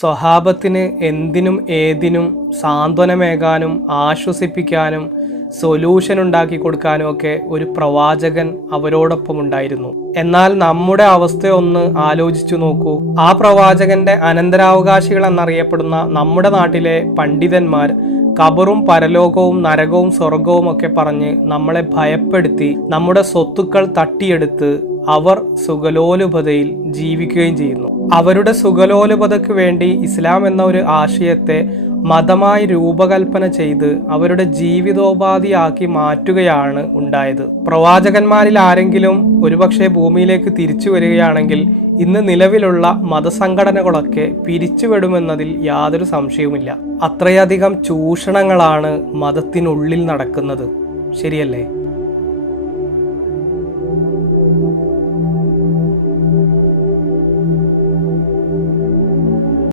സ്വഹാബത്തിന് എന്തിനും ഏതിനും സാന്ത്വനമേകാനും ആശ്വസിപ്പിക്കാനും സൊല്യൂഷൻ ഉണ്ടാക്കി കൊടുക്കാനും ഒക്കെ ഒരു പ്രവാചകൻ അവരോടൊപ്പം ഉണ്ടായിരുന്നു. എന്നാൽ നമ്മുടെ അവസ്ഥയൊന്ന് ആലോചിച്ചു നോക്കൂ. ആ പ്രവാചകന്റെ അനന്തരാവകാശികൾ എന്നറിയപ്പെടുന്ന നമ്മുടെ നാട്ടിലെ പണ്ഡിതന്മാർ ഖബറും പരലോകവും നരകവും സ്വർഗവും ഒക്കെ പറഞ്ഞ് നമ്മളെ ഭയപ്പെടുത്തി നമ്മുടെ സ്വത്തുക്കൾ തട്ടിയെടുത്ത് അവർ സുഖലോലുപതയിൽ ജീവിക്കുകയും ചെയ്യുന്നു. അവരുടെ സുഖലോലുപതയ്ക്ക് വേണ്ടി ഇസ്ലാം എന്ന ഒരു ആശയത്തെ മതമായി രൂപകൽപ്പന ചെയ്ത് അവരുടെ ജീവിതോപാധിയാക്കി മാറ്റുകയാണ് ഉണ്ടായത്. പ്രവാചകന്മാരിൽ ആരെങ്കിലും ഒരുപക്ഷെ ഭൂമിയിലേക്ക് തിരിച്ചു വരികയാണെങ്കിൽ ഇന്ന് നിലവിലുള്ള മതസംഘടനകളൊക്കെ പിരിച്ചുവിടുമെന്നതിൽ യാതൊരു സംശയവുമില്ല. അത്രയധികം ചൂഷണങ്ങളാണ് മതത്തിനുള്ളിൽ നടക്കുന്നത്. ശരിയല്ലേ?